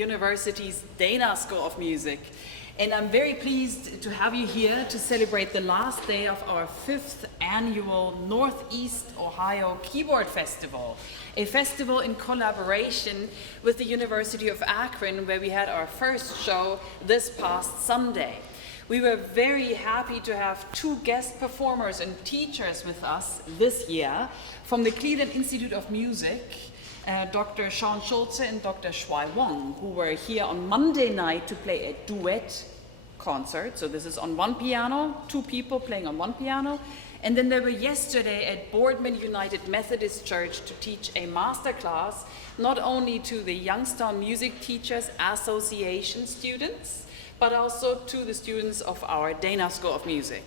university's Dana School of Music. And I'm very pleased to have you here to celebrate the last day of our 5th annual Northeast Ohio Keyboard Festival, a festival in collaboration with the University of Akron, where we had our first show this past Sunday. We were very happy to have 2 guest performers and teachers with us this year from the Cleveland Institute of Music, Dr. Sean Schulze and Dr. Shuai Wong, who were here on Monday night to play a duet concert. So this is on one piano, 2 people playing on one piano. And then they were yesterday at Boardman United Methodist Church to teach a master class, not only to the Youngstown Music Teachers Association students, but also to the students of our Dana School of Music.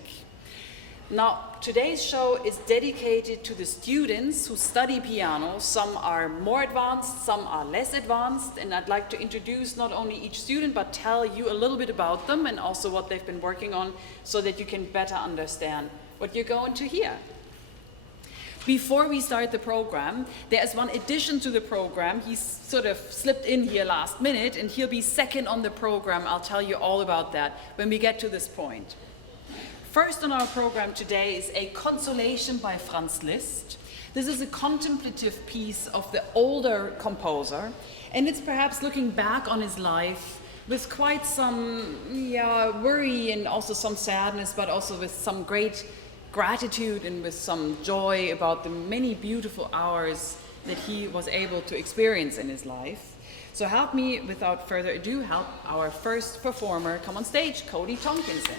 Now, today's show is dedicated to the students who study piano. Some are more advanced, some are less advanced, and I'd like to introduce not only each student, but tell you a little bit about them and also what they've been working on so that you can better understand what you're going to hear. Before we start the program, there's one addition to the program. He's sort of slipped in here last minute, and he'll be second on the program. I'll tell you all about that when we get to this point. First on our program today is a Consolation by Franz Liszt. This is a contemplative piece of the older composer, and it's perhaps looking back on his life with quite some worry and also some sadness, but also with some great gratitude and with some joy about the many beautiful hours that he was able to experience in his life. So help me, without further ado, help our first performer come on stage, Cody Tomkinson.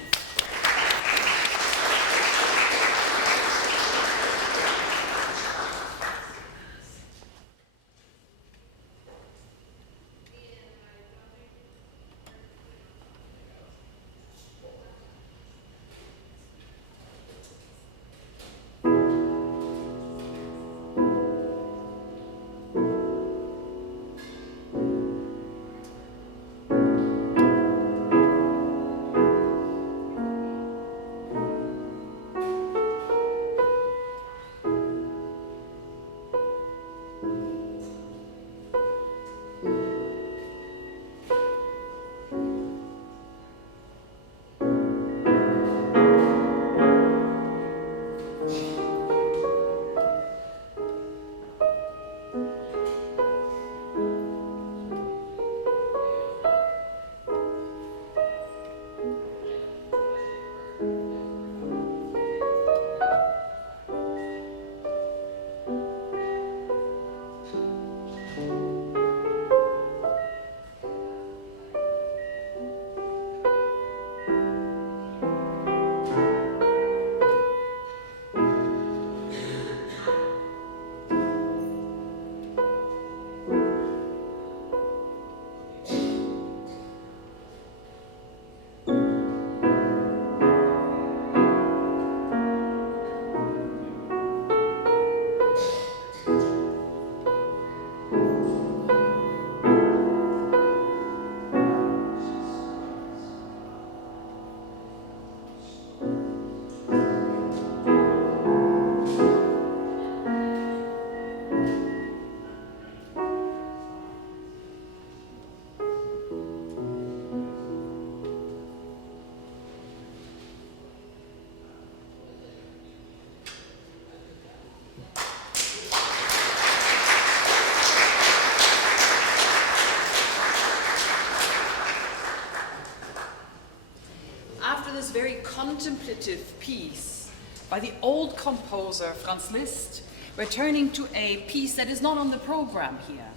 Very contemplative piece by the old composer Franz Liszt, we're turning to a piece that is not on the program here.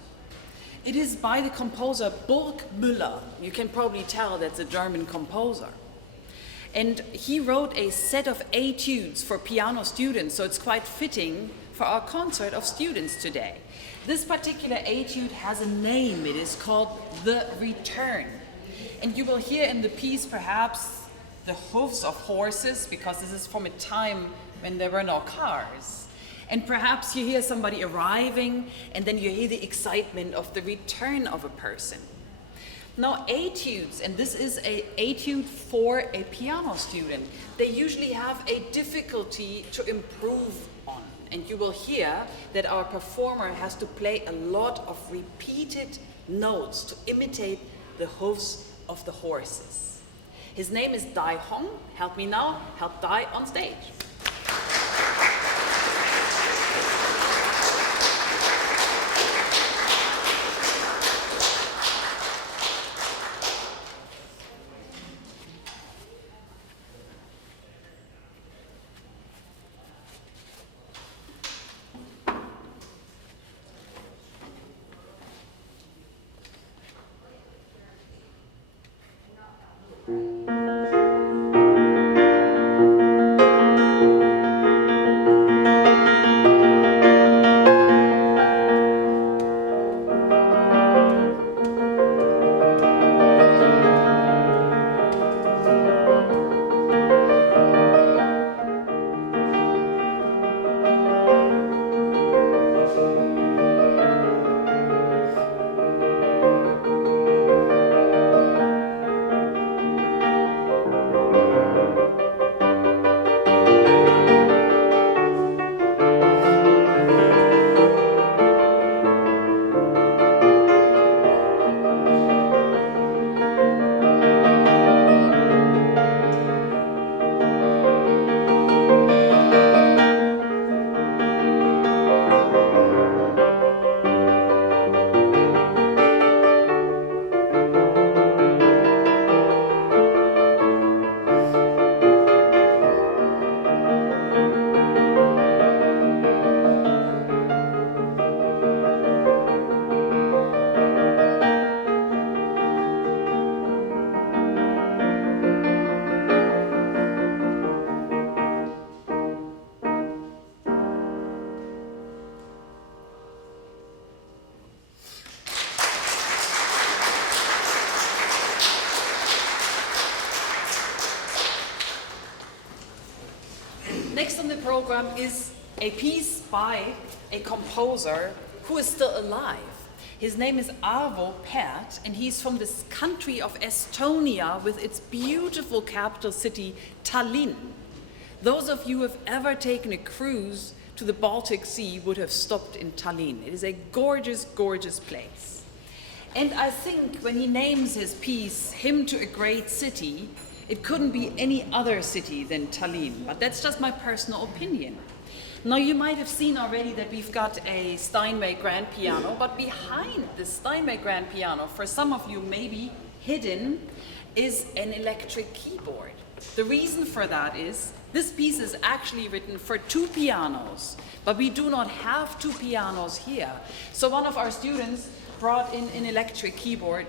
It is by the composer Burgmüller. You can probably tell that's a German composer. And he wrote a set of etudes for piano students, so it's quite fitting for our concert of students today. This particular etude has a name. It is called The Return. And you will hear in the piece perhaps the hooves of horses, because this is from a time when there were no cars. And perhaps you hear somebody arriving, and then you hear the excitement of the return of a person. Now, etudes, and this is an etude for a piano student, they usually have a difficulty to improve on. and you will hear that our performer has to play a lot of repeated notes to imitate the hoofs of the horses. His name is Dai Hong. Help me now, help Dai on stage. Next on the program is a piece by a composer who is still alive. His name is Arvo Pärt, and he's from this country of Estonia with its beautiful capital city, Tallinn. Those of you who have ever taken a cruise to the Baltic Sea would have stopped in Tallinn. It is a gorgeous, gorgeous place. And I think when he names his piece, Hymn to a Great City, it couldn't be any other city than Tallinn, but that's just my personal opinion. Now you might have seen already that we've got a Steinway grand piano, but behind the Steinway grand piano, for some of you maybe hidden, is an electric keyboard. The reason for that is this piece is actually written for two pianos, but we do not have two pianos here. So one of our students brought in an electric keyboard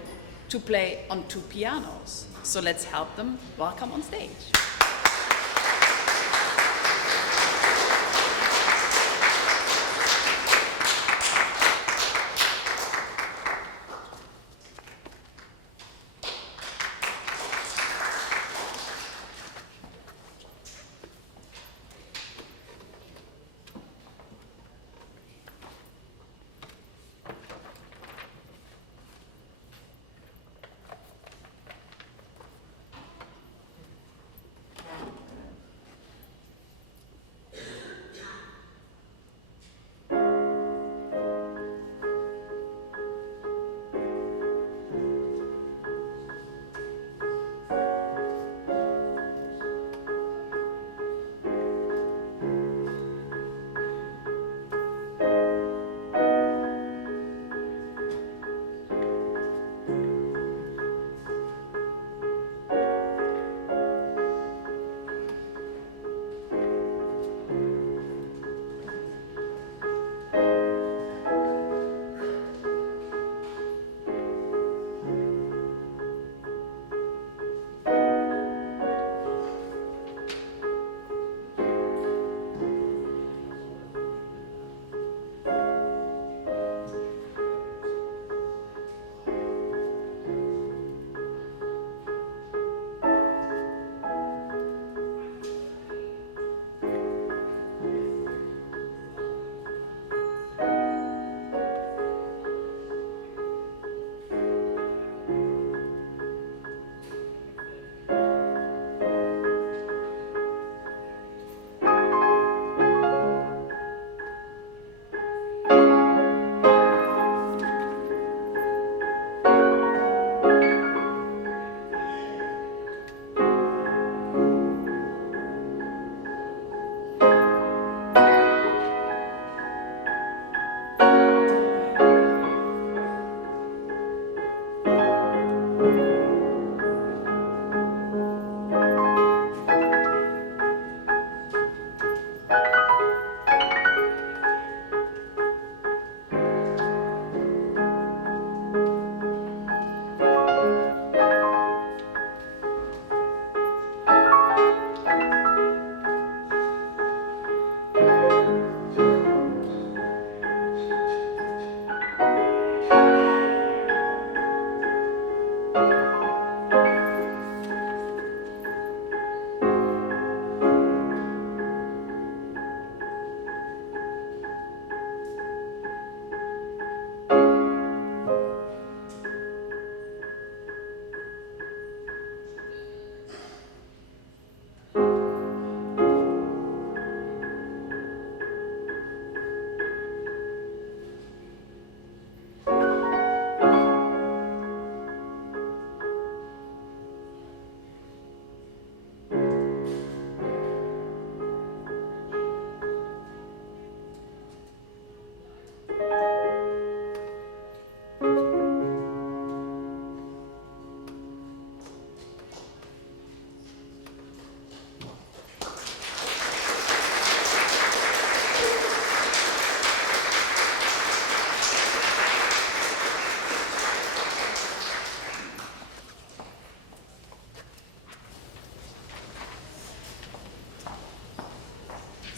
to play on two pianos. So let's help them. Welcome on stage.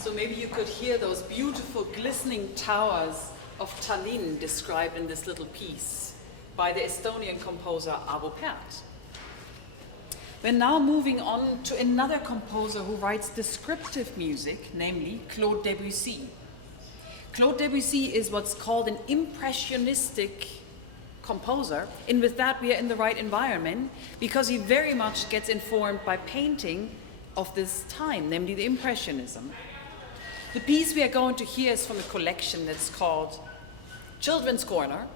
So maybe you could hear those beautiful glistening towers of Tallinn described in this little piece by the Estonian composer Arvo Pärt. We're now moving on to another composer who writes descriptive music, namely Claude Debussy. Claude Debussy is what's called an impressionistic composer, and with that we are in the right environment because he very much gets informed by painting of this time, namely the Impressionism. The piece we are going to hear is from a collection that's called Children's Corner,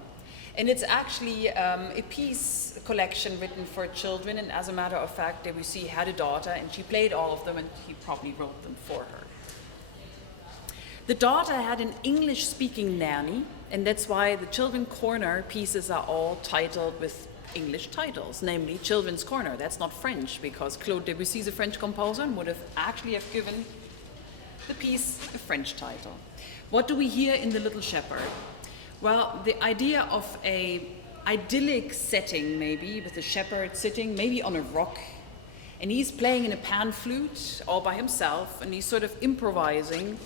and it's actually a piece collection written for children, and as a matter of fact, Debussy had a daughter and she played all of them and he probably wrote them for her. The daughter had an English-speaking nanny, and that's why the Children's Corner pieces are all titled with English titles, namely Children's Corner. That's not French, because Claude Debussy is a French composer and would have actually given the piece a French title. What do we hear in The Little Shepherd? Well, the idea of an idyllic setting, maybe, with the shepherd sitting maybe on a rock, and he's playing in a pan flute all by himself, and he's sort of improvising.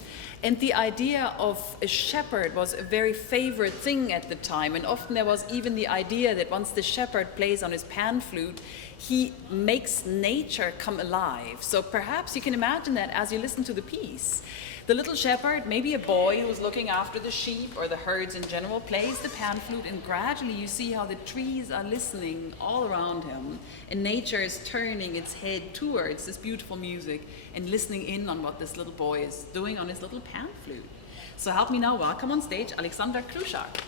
And the idea of a shepherd was a very favorite thing at the time, and often there was even the idea that once the shepherd plays on his pan flute, he makes nature come alive. So perhaps you can imagine that as you listen to the piece. The little shepherd, maybe a boy who's looking after the sheep or the herds in general, plays the pan flute, and gradually you see how the trees are listening all around him, and nature is turning its head towards this beautiful music and listening in on what this little boy is doing on his little pan flute. So help me now welcome on stage Alexander Kluschak.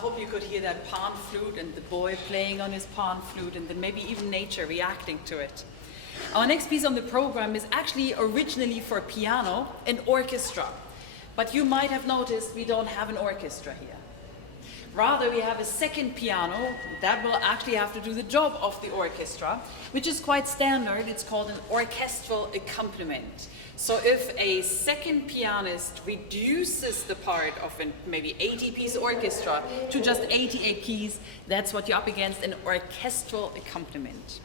hope you could hear that pan flute and the boy playing on his pan flute, and then maybe even nature reacting to it. Our next piece on the program is actually originally for piano and orchestra, but you might have noticed we don't have an orchestra here. Rather, we have a second piano that will actually have to do the job of the orchestra, which is quite standard. It's called an orchestral accompaniment. So if a second pianist reduces the part of a maybe 80-piece orchestra to just 88 keys, that's what you're up against, an orchestral accompaniment.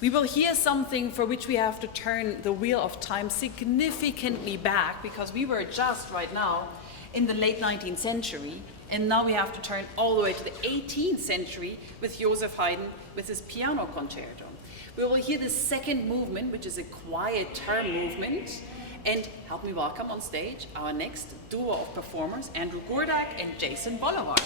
We will hear something for which we have to turn the wheel of time significantly back, because we were just right now in the late 19th century, and now we have to turn all the way to the 18th century with Joseph Haydn with his piano concerto. We will hear the second movement, which is a quieter movement, and help me welcome on stage our next duo of performers, Andrew Gordak and Jason Bolivar.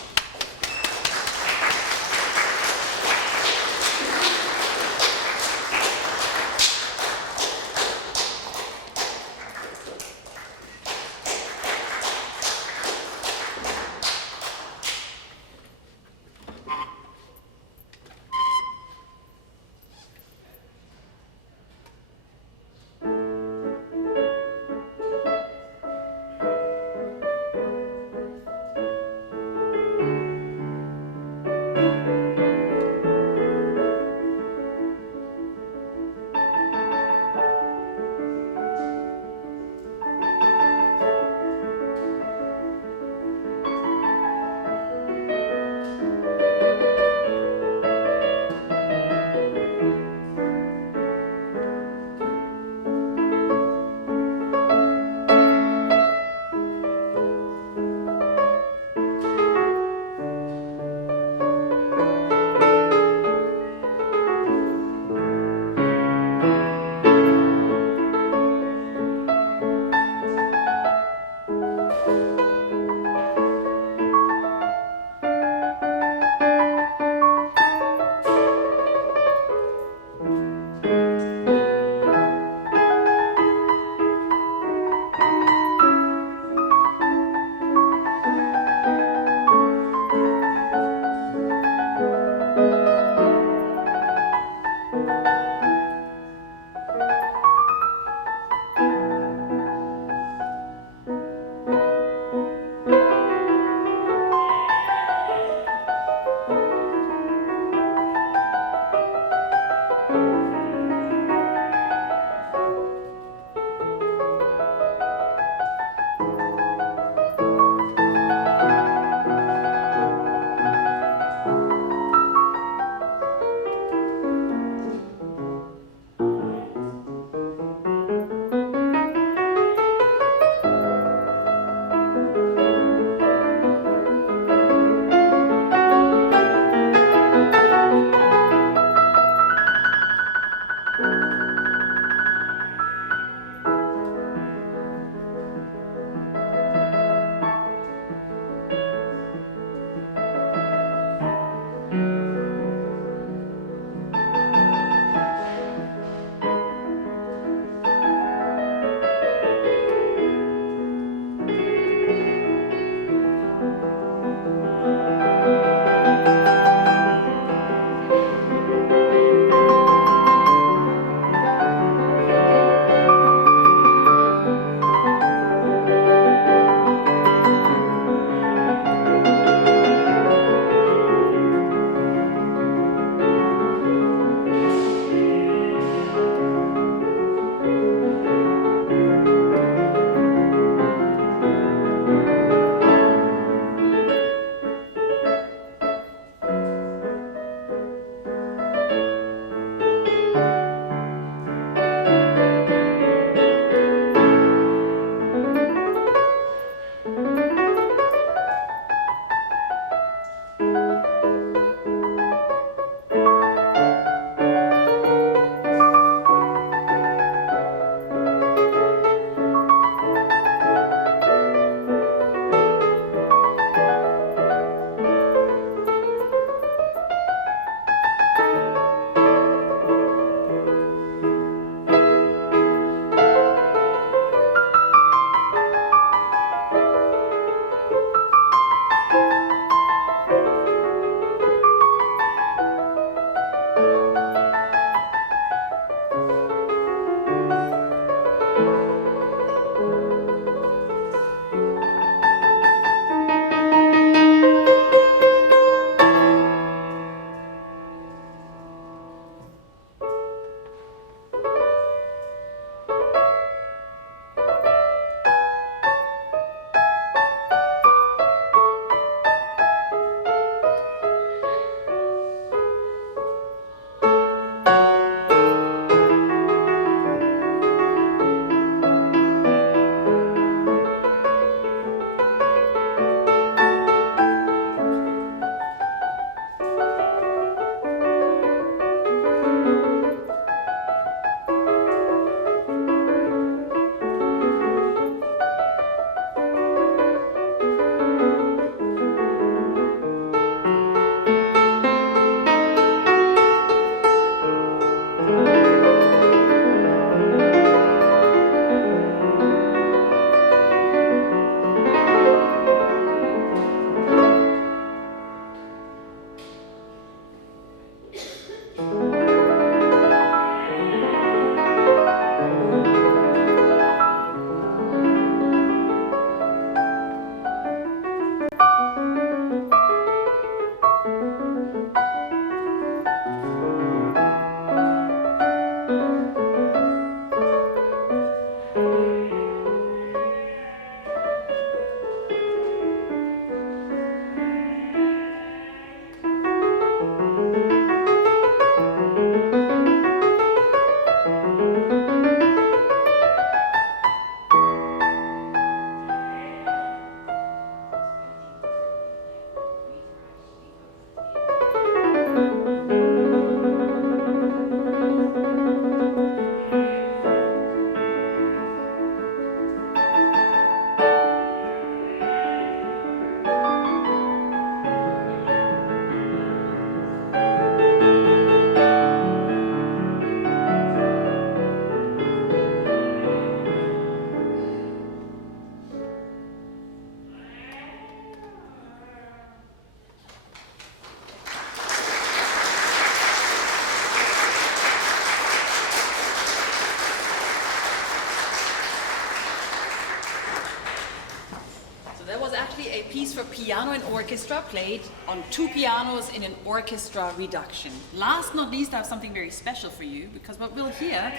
piece for piano and orchestra played on 2 pianos in an orchestra reduction. Last not least, I have something very special for you, because what we'll hear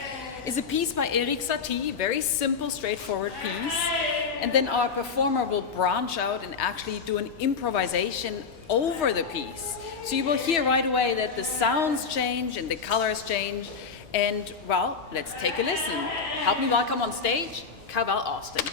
is a piece by Erik Satie, very simple, straightforward piece, and then our performer will branch out and actually do an improvisation over the piece. So you will hear right away that the sounds change and the colors change, and well, let's take a listen. Help me welcome on stage, Cowell Austin.